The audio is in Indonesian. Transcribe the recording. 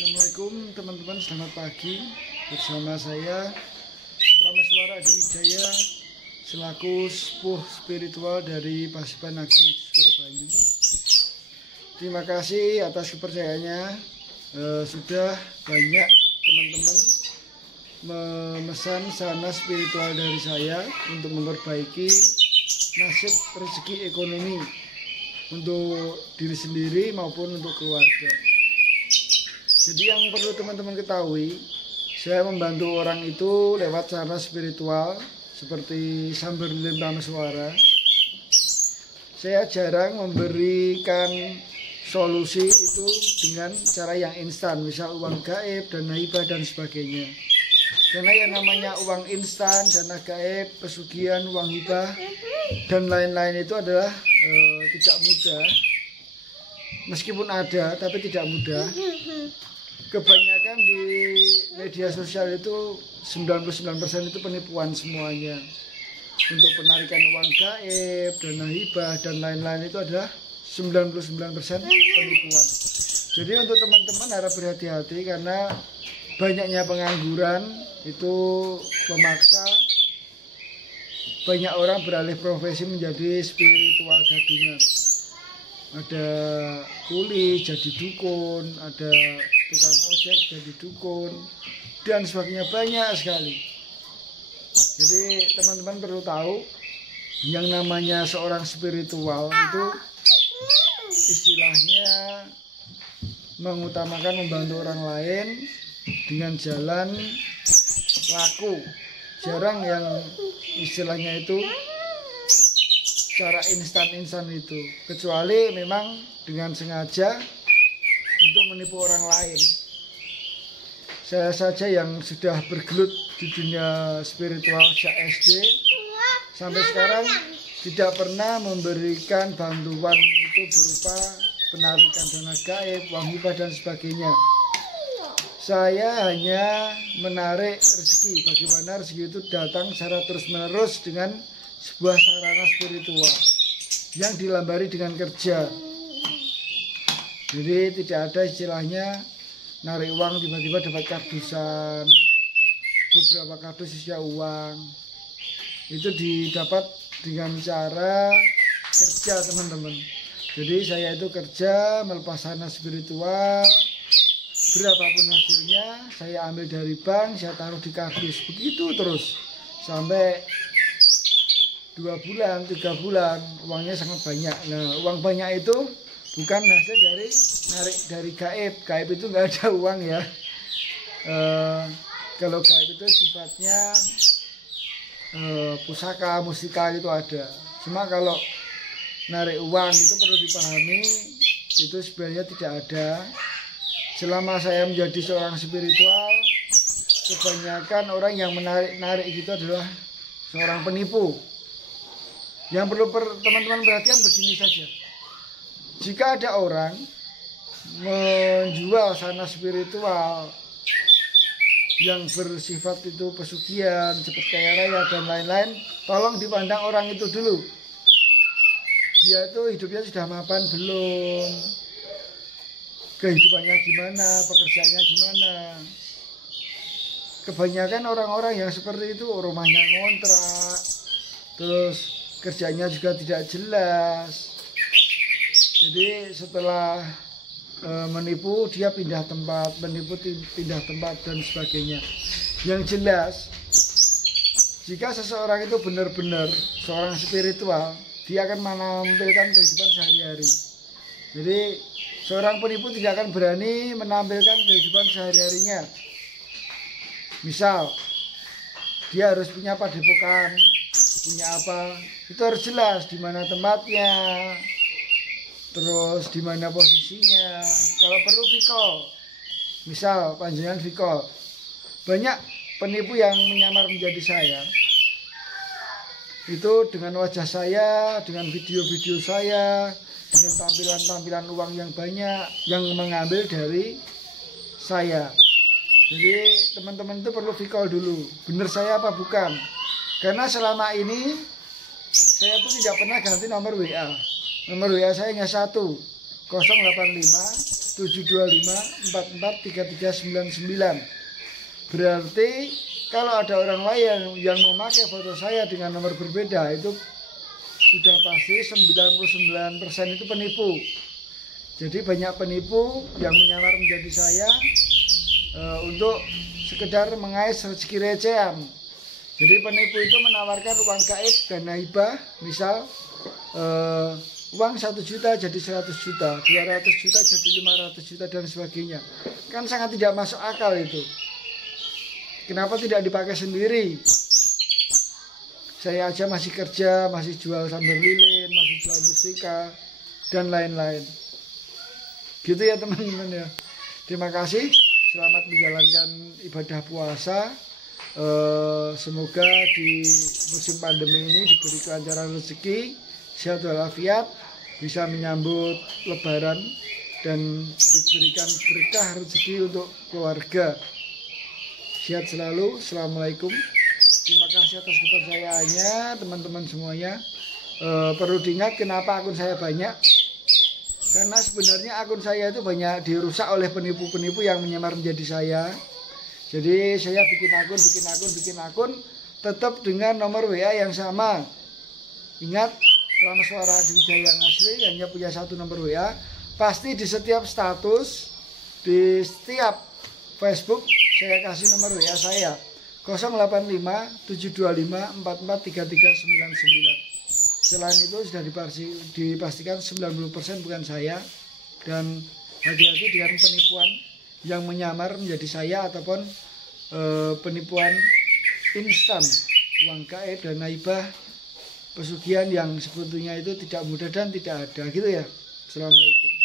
Assalamualaikum teman-teman, selamat pagi. Bersama saya Pramaswara Adiwijaya selaku sepuh spiritual dari Paseban Agung Surabaya. Terima kasih atas kepercayaannya. Sudah banyak teman-teman memesan sana spiritual dari saya untuk memperbaiki nasib rezeki ekonomi untuk diri sendiri maupun untuk keluarga. Jadi yang perlu teman-teman ketahui, saya membantu orang itu lewat cara spiritual seperti Samberlin Pramaswara. Saya jarang memberikan solusi itu dengan cara yang instan, misal uang gaib, dana hibah dan sebagainya. Karena yang namanya uang instan, dana gaib, pesugihan, uang hibah dan lain-lain itu adalah tidak mudah. Meskipun ada, tapi tidak mudah. Kebanyakan di media sosial itu 99% itu penipuan semuanya. Untuk penarikan uang gaib, dana hibah dan lain-lain itu adalah 99% penipuan. Jadi untuk teman-teman harap berhati-hati karena banyaknya pengangguran itu memaksa banyak orang beralih profesi menjadi spiritual gadungan. Ada kuli jadi dukun, ada tukang ojek jadi dukun, dan sebagainya, banyak sekali. Jadi teman-teman perlu tahu, yang namanya seorang spiritual itu istilahnya mengutamakan membantu orang lain dengan jalan laku. Jarang yang istilahnya itu cara instan-instan itu, kecuali memang dengan sengaja untuk menipu orang lain. Saya saja yang sudah bergelut di dunia spiritual sejak SD sampai sekarang tidak pernah memberikan bantuan itu berupa penarikan dana gaib, uang hibah dan sebagainya. Saya hanya menarik rezeki, bagaimana rezeki itu datang secara terus-menerus dengan sebuah sarana spiritual yang dilambari dengan kerja. Jadi tidak ada istilahnya narik uang tiba-tiba dapat kardusan, beberapa kardus isinya uang. Itu didapat dengan cara kerja teman-teman. Jadi saya itu kerja melepas sana spiritual, berapapun hasilnya saya ambil dari bank, saya taruh di kardus, begitu terus sampai 2 bulan, 3 bulan, uangnya sangat banyak. Nah, uang banyak itu bukan hasil dari narik dari gaib. Gaib itu nggak ada uang ya. Kalau gaib itu sifatnya pusaka, mustika itu ada. Cuma kalau narik uang itu perlu dipahami, itu sebenarnya tidak ada. Selama saya menjadi seorang spiritual, kebanyakan orang yang menarik gitu adalah seorang penipu. Yang perlu teman-teman perhatian begini saja. Jika ada orang menjual sana spiritual yang bersifat itu pesugihan, cepat kaya raya dan lain-lain, tolong dipandang orang itu dulu. Dia itu hidupnya sudah mapan belum? Kehidupannya gimana? Pekerjaannya gimana? Kebanyakan orang-orang yang seperti itu rumahnya ngontrak, terus kerjanya juga tidak jelas. Jadi setelah menipu dia pindah tempat, menipu pindah tempat dan sebagainya. Yang jelas, jika seseorang itu benar-benar seorang spiritual, dia akan menampilkan kehidupan sehari-hari. Jadi seorang penipu tidak akan berani menampilkan kehidupan sehari-harinya. Misal dia harus punya padepokan, punya apa, itu harus jelas di mana tempatnya, terus di mana posisinya. Kalau perlu vikol, misal panjenengan vikol. Banyak penipu yang menyamar menjadi saya, itu dengan wajah saya, dengan video-video saya, dengan tampilan-tampilan uang yang banyak yang mengambil dari saya. Jadi teman-teman itu perlu vikol dulu, benar saya apa bukan. Karena selama ini saya tuh tidak pernah ganti nomor WA. Nomor WA saya hanya 1, 085 725443399. Berarti kalau ada orang lain yang memakai foto saya dengan nomor berbeda, itu sudah pasti 99% itu penipu. Jadi banyak penipu yang menyamar menjadi saya untuk sekedar mengais rezeki recehan. Jadi penipu itu menawarkan uang gaib dan hibah, misal uang 1 juta jadi 100 juta, 200 juta jadi 500 juta dan sebagainya. Kan sangat tidak masuk akal itu. Kenapa tidak dipakai sendiri? Saya aja masih kerja, masih jual sambal lilin, masih jual mustika dan lain-lain. Gitu ya teman-teman ya. Terima kasih. Selamat menjalankan ibadah puasa. Semoga di musim pandemi ini diberi kelancaran rezeki, sehat walafiat, bisa menyambut Lebaran dan diberikan berkah rezeki untuk keluarga. Sehat selalu. Assalamualaikum. Terima kasih atas kepercayaannya teman-teman semuanya. Perlu diingat kenapa akun saya banyak. Karena sebenarnya akun saya itu banyak dirusak oleh penipu-penipu yang menyamar menjadi saya. Jadi saya bikin akun tetap dengan nomor WA yang sama. Ingat, Rama Suara Adwijaya yang asli hanya punya satu nomor WA. Pasti di setiap status, di setiap Facebook saya kasih nomor WA saya 085725443399. Selain itu sudah dipastikan 90% bukan saya. Dan hati-hati dengan penipuan yang menyamar menjadi saya ataupun penipuan instan, uang gaib dan hibah, pesugihan yang sebetulnya itu tidak mudah dan tidak ada gitu ya. Assalamualaikum.